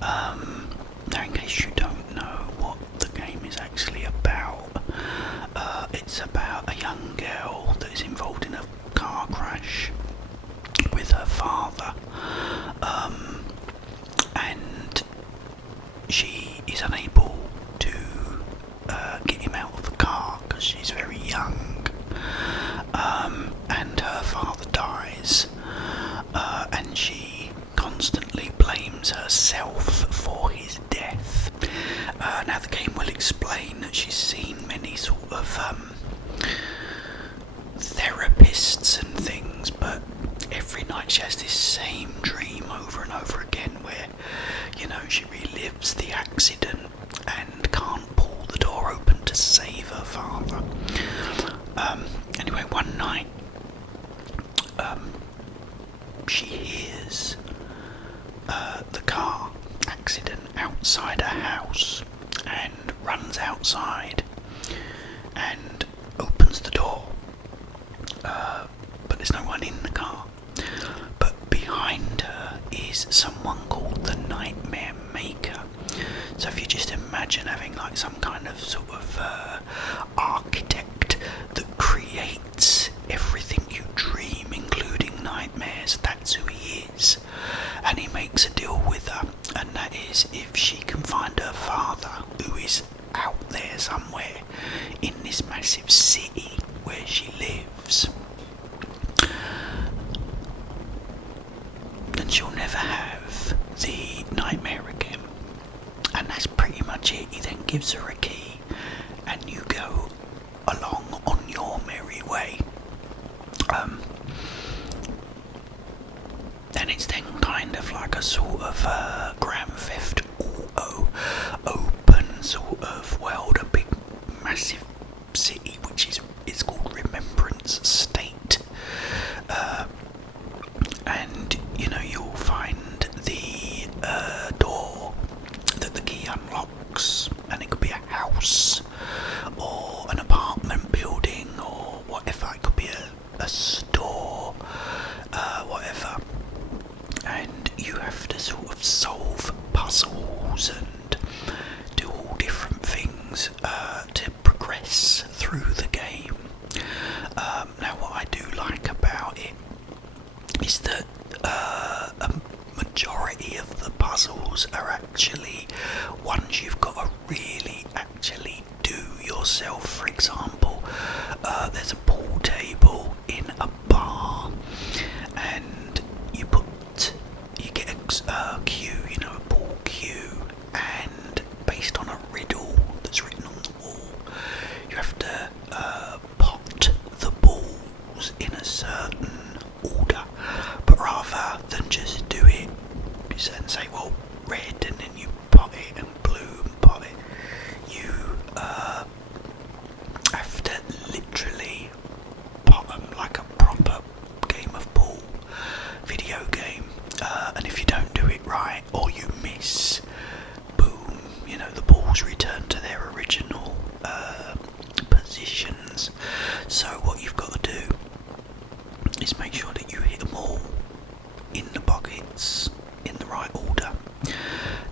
Now, in case you don't know what the game is actually about, it's about a young girl that is involved in a car crash with her father, and she is unable to get him out of the car because she's very young, and her father dies, and she constantly blames herself for his death. Now the game will explain that she's seen many sort of therapists and things, but every night she has this same dream over and over again where, she relives the accident and can't pull the door open to save her father. Anyway, one night she hears the car accident outside her house and runs outside and opens the door, but there's no one in the car. But behind her is someone called the Nightmare Maker. So if you just imagine having like some kind of sort of architect that creates everything you dream, including nightmares, that's who he is. And he makes a deal with her, and that is if she can find her father, who is out there somewhere in this massive city where she lives, then she'll never have the nightmare again. And that's pretty much it. He then gives her a key, and you go along on your merry way. And it's then kind of like a sort of Grand Theft Auto open sort of world, a big massive city which is called Remembrance State, and you'll find the door that the key unlocks, and it could be a house or an apartment building or whatever. It could be a store, whatever, and you have to sort of solve puzzles and do all different things to progress through the game. Now what I do like about it is that a majority of the puzzles are actually ones you've got to really actually do yourself. For example, there's a pool table in a bar, and you get a cue, a pool cue, and based on a riddle that's written on the wall, you have to pot the balls in a certain order. But rather than just do it and say, well, red, and then you pot it, and blue, and pot it, you have to literally pot them like a proper game of pool video game. And if you don't do it right, or you miss, boom, the balls return to their original positions. So what you've got to do is make sure that you hit them all in the buckets in the right order.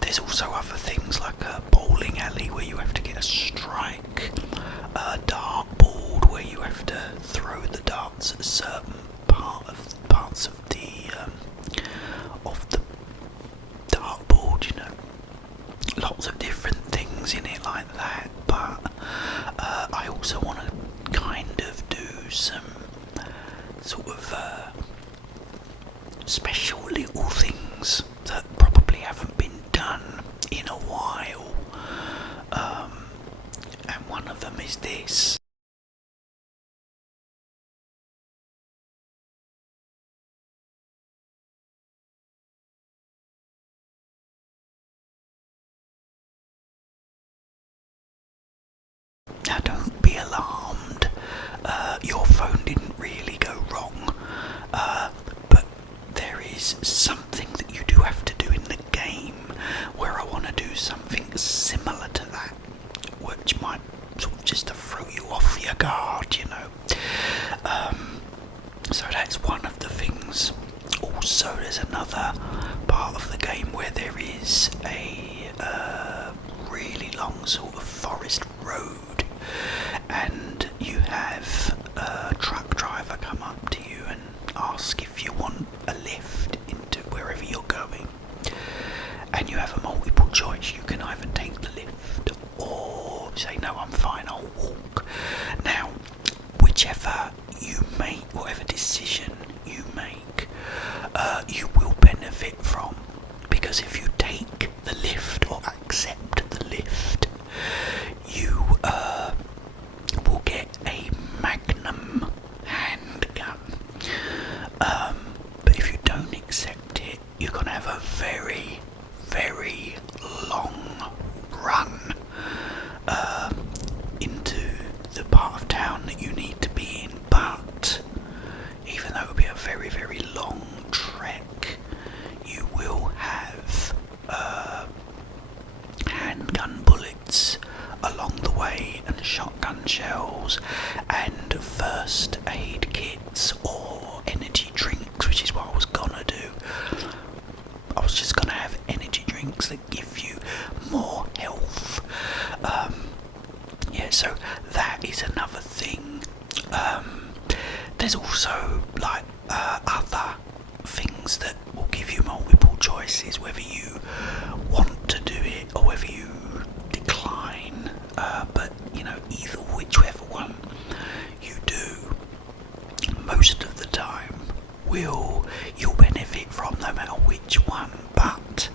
There's also other things like a bowling alley where you have to get a strike, a dartboard where you have to throw the darts at a certain parts of the dartboard, lots of different things in it like that. But I also want to kind of do some sort of special little things that probably haven't been done in a while, and one of them is this. Now don't be alarmed, your phone didn't really go wrong, but there is something that you do have to do in the game where I want to do something similar to that, which might sort of just to throw you off your guard, so that's one of the things. Also, there's another part of the game where there is a road, and you have a truck driver come up to you and ask if you want a lift into wherever you're going, and you have a multiple choice. You can either take the lift or say, no, I'm fine, I'll walk. Now, whichever you make, whatever decision you make, you will benefit from, because if you take the lift or accept the lift, you will get a Magnum handgun. But if you don't accept it, you're going to have a very, very long run into the part of town that you need to be in. But even though it will be a very, very long trek, you will have handgun bullets along the way, and shotgun shells, and first aid kits or energy drinks, which is what I was gonna do. I was just gonna have energy drinks that give you more health. So that is another thing. There's also like other things that will give you multiple choices, whether you want to do it or whether you decline. But whichever one you do, most of the time you'll benefit from, no matter which one. But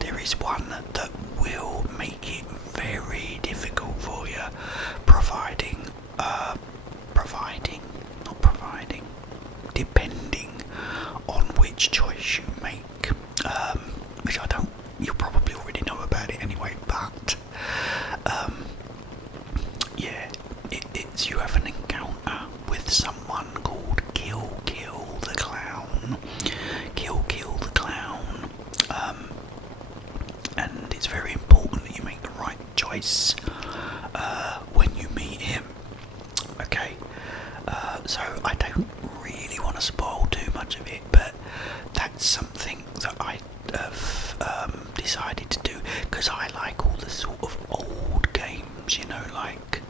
there is one that will make it very difficult for you, depending on which choice you make, which you'll probably already know about it anyway, but it's you have an encounter with someone called Kill the Clown. Kill the Clown. And it's very important that you make the right choice when you meet him. Okay, so I don't really want to spoil too much of it, but that's something that I have decided to do, because I like all the sort of old games, like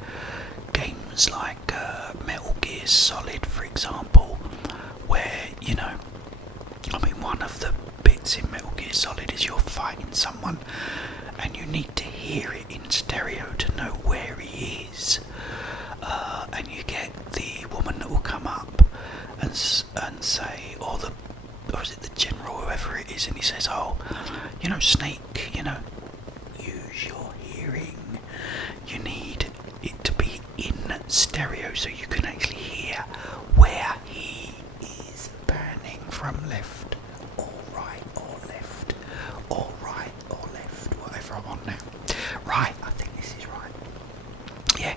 games like Metal Gear Solid, for example, where, one of the bits in Metal Gear Solid is you're fighting someone and you need to hear it in stereo to know where he is, and you get the woman that will come up and say, or is it the general, whoever it is, and he says, Snake, use your hearing. You need it to be in stereo so you can actually hear where he is panning from left or right or left or right or left, whatever I'm on now. Right, I think this is right. Yeah,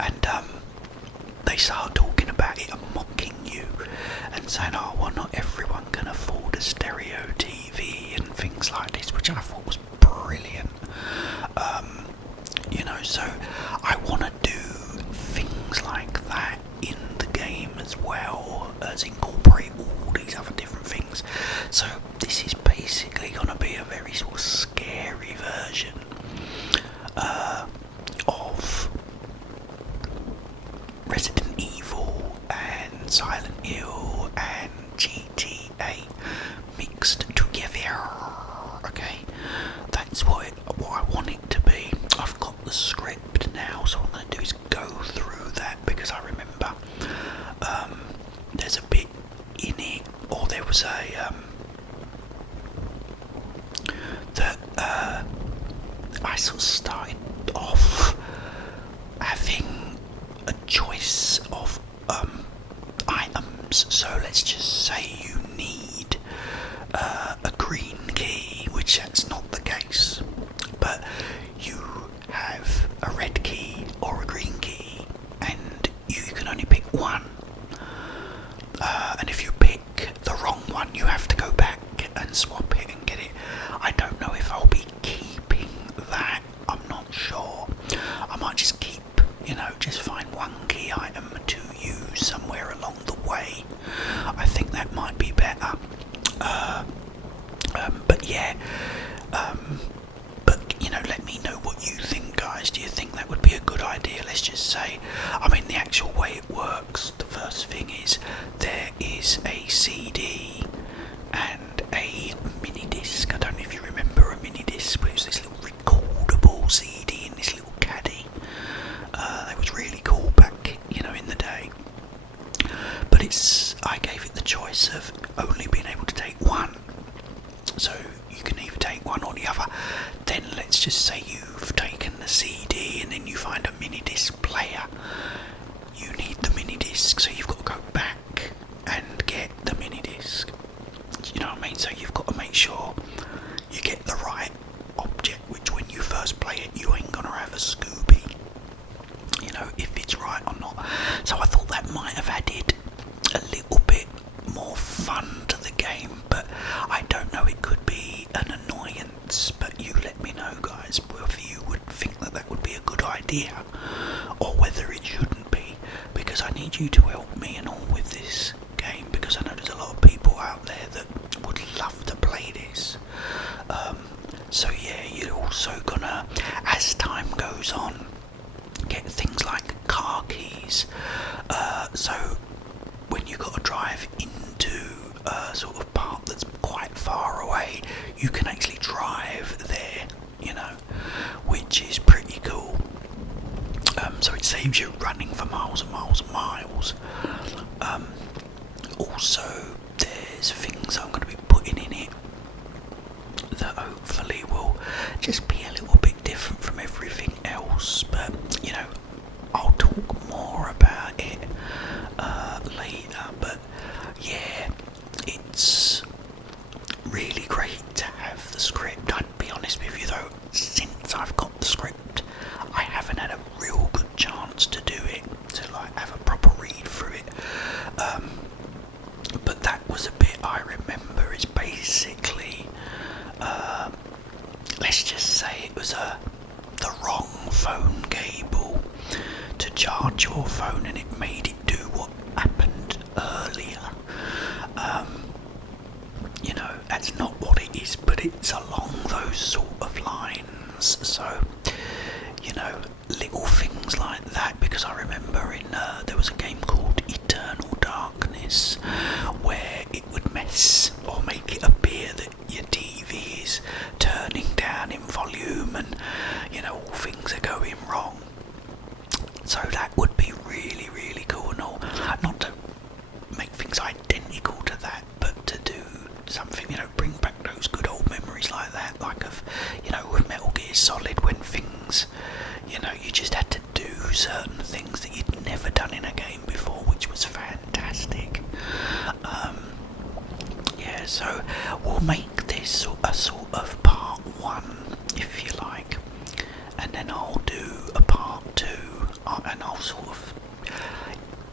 and they start talking about it and mocking you and saying, not everyone can afford a stereo TV and things like this, which I thought was brilliant. So I want to do things like that in the game as well as incorporate all these other different things. So this is basically going to be a very sort of scary version of Resident Evil and Silent Hill and GTA mixed together. Okay, that's what I want it to be. I've got the script now, so what I'm going to do is go through that, because I remember there's a bit in it, or there was a that I sort of started off having a choice of items. So let's just say you need a green key, which that's not the case, but you have a red key or a green key, and you can only pick one. And if you pick the wrong one, you have to go back and swap it and get it. I don't know if I'll be keeping that. I'm not sure. I might just keep, just find one key item to use somewhere along the way. I think that might be better. But yeah, idea. Let's just say, I mean, the actual way it works, the first thing is there is a CD and a mini disc. I don't know if you remember a mini disc, but it was this little recordable CD in this little caddy. That was really cool back, in the day. But I gave it the choice of only being able to take one. So you can either take one or the other. Then let's just say you've taken the CD and then you find a mini disc player. You need the mini disc, so you've got to go back and get the mini disc. You know what I mean? So you've got to make sure you get the right object, which when you first play it, you ain't gonna have a Scooby. If it's right or not. So I thought that might have added a little bit more fun to the game, but I don't know, it could be an annoyance. But you let me know, guys, whether you would think that would be a good idea or whether it shouldn't be, because I need you to help me and all with this game, because I know there's a lot of people out there that would love to play this. So yeah, you're also gonna, as time goes on, get things like car keys. So when you've got to drive into a sort of part that's quite far away, you can actually drive there, which is pretty cool. So it saves you running for miles and miles and miles. Also, there's things I'm going to be putting in it that hopefully will just be a little bit different from everything else, but I'll talk more about it later. But yeah, it's really great to have the script. I'd be honest with you though, since I've got the script, I haven't had a real good chance to do it, to have a proper read through it. But that was a bit I remember is basically, let's just say it was the wrong phone cable to charge your phone, and it made it do what happened earlier. That's not what it is, but it's along those sort of lines. So, little things like that, because I remember there was a game called Eternal Darkness where it would mess or make it appear that your TV is turning down in volume and all things are going wrong. So that would be really, really cool, and all, not to make things identical to that, but to do something, bring back those good old memories like that, like of, with Metal Gear Solid, when things, you just had to do certain things that you'd never done in a game before, which was fantastic. Yeah, so we'll make this a sort of part one, if you like, and then I'll do a part two, and I'll sort of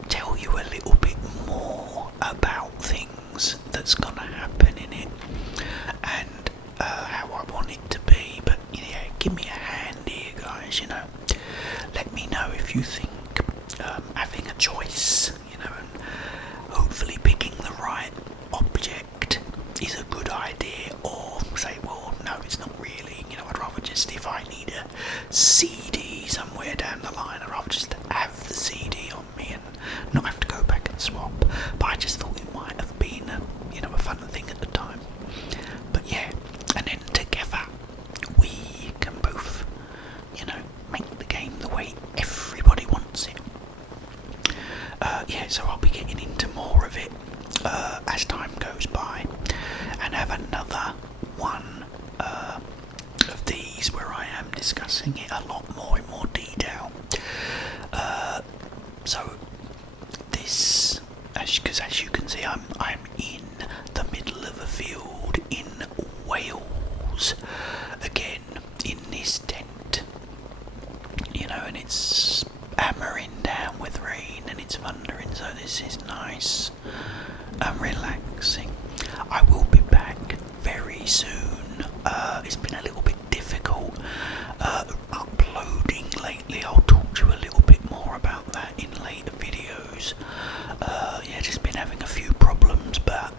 tell you a little bit more about things that's gonna happen in it and how I want it to be. But yeah, give me a hand here, guys. Let me know if you think having a choice, and hopefully picking the right object is a good idea, or say, well, no, it's not really. I'd rather just, if I need a CD somewhere down the line, I'd rather just have the CD on me and not have to go back and swap. But I just thought it might have been a fun thing at the time. But yeah, and then together we can both, make the game the way everybody wants it. Yeah, so I'll be getting into more of it as time goes by, and have another one of these where I am discussing it a lot more in more detail. So this, because as you can see, I'm in the middle of a field in Wales again, in this tent, and it's hammering down with rain and it's thundering, so this is nice and relaxing. I will be back very soon. It's been a little bit difficult uploading lately. I'll talk to you a little bit more about that in later videos. Yeah, just been having a few problems, but